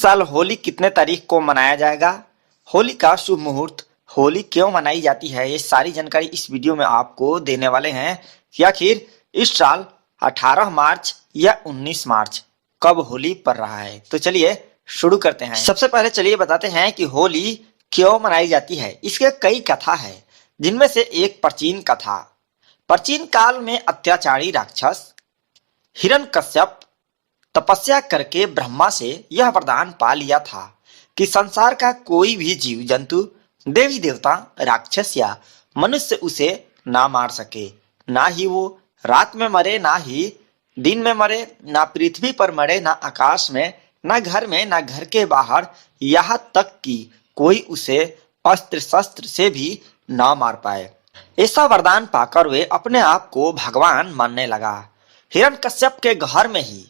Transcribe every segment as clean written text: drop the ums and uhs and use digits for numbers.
साल होली कितने तारीख को मनाया जाएगा, होली का शुभ मुहूर्त, होली क्यों मनाई जाती है, ये सारी जानकारी इस वीडियो में आपको देने वाले हैं कि आखिर इस साल 18 मार्च या 19 मार्च कब होली पड़ रहा है। तो चलिए शुरू करते हैं। सबसे पहले चलिए बताते हैं कि होली क्यों मनाई जाती है। इसके कई कथा है, जिनमें से एक प्राचीन कथा। प्राचीन काल में अत्याचारी राक्षस हिरण्यकश्यप तपस्या करके ब्रह्मा से यह वरदान पा लिया था कि संसार का कोई भी जीव जंतु, देवी देवता, राक्षस या मनुष्य उसे ना मार सके। ना ही वो रात में मरे, ना ही दिन में मरे, ना पृथ्वी पर मरे, ना आकाश में, ना घर में, ना घर के बाहर, यहाँ तक कि कोई उसे अस्त्र शस्त्र से भी ना मार पाए। ऐसा वरदान पाकर वे अपने आप को भगवान मानने लगा। हिरण्यकश्यप के घर में ही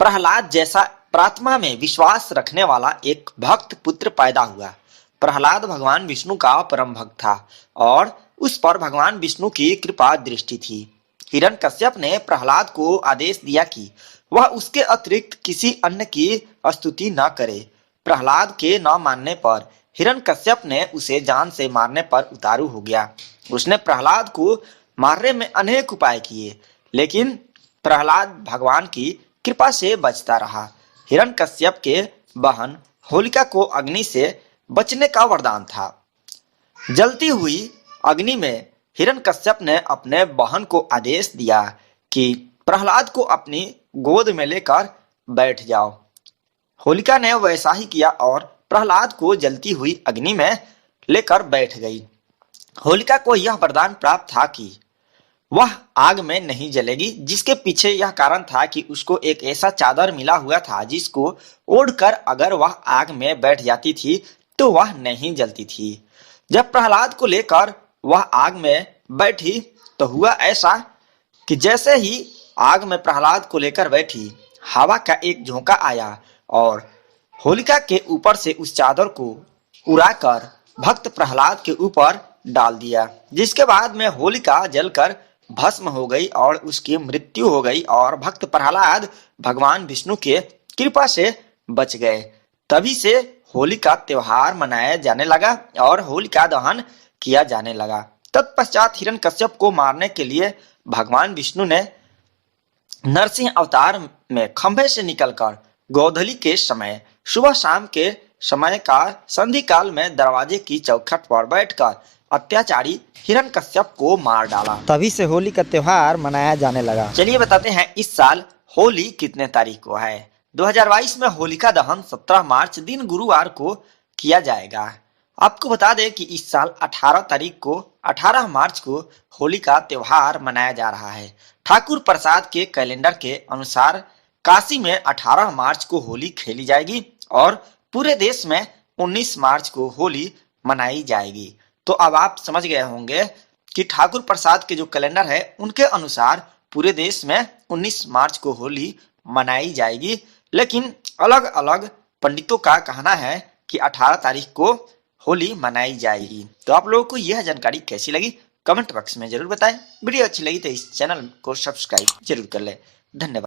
प्रहलाद जैसा प्रार्थना में विश्वास रखने वाला एक भक्त पुत्र पैदा हुआ। प्रहलाद भगवान विष्णु का परम भक्त था और उस पर भगवान विष्णु की कृपा दृष्टि थी। हिरण्यकश्यप ने प्रहलाद को आदेश दिया कि वह उसके अतिरिक्त किसी अन्य की स्तुति न करे। प्रहलाद के न मानने पर हिरण्यकश्यप ने उसे जान से मारने पर उतारू हो गया। उसने प्रहलाद को मारने में अनेक उपाय किए, लेकिन प्रहलाद भगवान की कृपा से बचता रहा। हिरण्यकश्यप के बहन होलिका को अग्नि से बचने का वरदान था। जलती हुई अग्नि में हिरण्यकश्यप ने अपने बहन को आदेश दिया कि प्रहलाद को अपनी गोद में लेकर बैठ जाओ। होलिका ने वैसा ही किया और प्रहलाद को जलती हुई अग्नि में लेकर बैठ गई। होलिका को यह वरदान प्राप्त था कि वह आग में नहीं जलेगी, जिसके पीछे यह कारण था कि उसको एक ऐसा चादर मिला हुआ था जिसको ओढ़कर अगर वह आग में बैठ जाती थी तो वह नहीं जलती थी। जब प्रहलाद को लेकर वह आग में बैठी तो हुआ ऐसा कि जैसे ही आग में प्रहलाद को लेकर बैठी, हवा का एक झोंका आया और होलिका के ऊपर से उस चादर को उड़ाकर भक्त प्रहलाद के ऊपर डाल दिया, जिसके बाद में होलिका जलकर भस्म हो गई और उसकी मृत्यु हो गई और भक्त प्रहलाद भगवान विष्णु के कृपा से बच गए। तभी से होली का त्योहार मनाया जाने लगा और होलिका दहन किया जाने लगा। तत्पश्चात हिरण्यकश्यप को मारने के लिए भगवान विष्णु ने नरसिंह अवतार में खंभे से निकलकर गोधूली के समय, सुबह शाम के समय का संधि काल में दरवाजे की चौखट पर बैठकर अत्याचारी हिरण्यकश्यप को मार डाला। तभी से होली का त्योहार मनाया जाने लगा। चलिए बताते हैं इस साल होली कितने तारीख को है। 2022 में होली का दहन 17 मार्च दिन गुरुवार को किया जाएगा। आपको बता दें कि इस साल 18 मार्च को होली का त्योहार मनाया जा रहा है। ठाकुर प्रसाद के कैलेंडर के अनुसार काशी में 18 मार्च को होली खेली जाएगी और पूरे देश में 19 मार्च को होली मनाई जाएगी। तो अब आप समझ गए होंगे कि ठाकुर प्रसाद के जो कैलेंडर है उनके अनुसार पूरे देश में 19 मार्च को होली मनाई जाएगी, लेकिन अलग अलग पंडितों का कहना है कि 18 तारीख को होली मनाई जाएगी। तो आप लोगों को यह जानकारी कैसी लगी कमेंट बॉक्स में जरूर बताएं। वीडियो अच्छी लगी तो इस चैनल को सब्सक्राइब जरूर कर ले। धन्यवाद।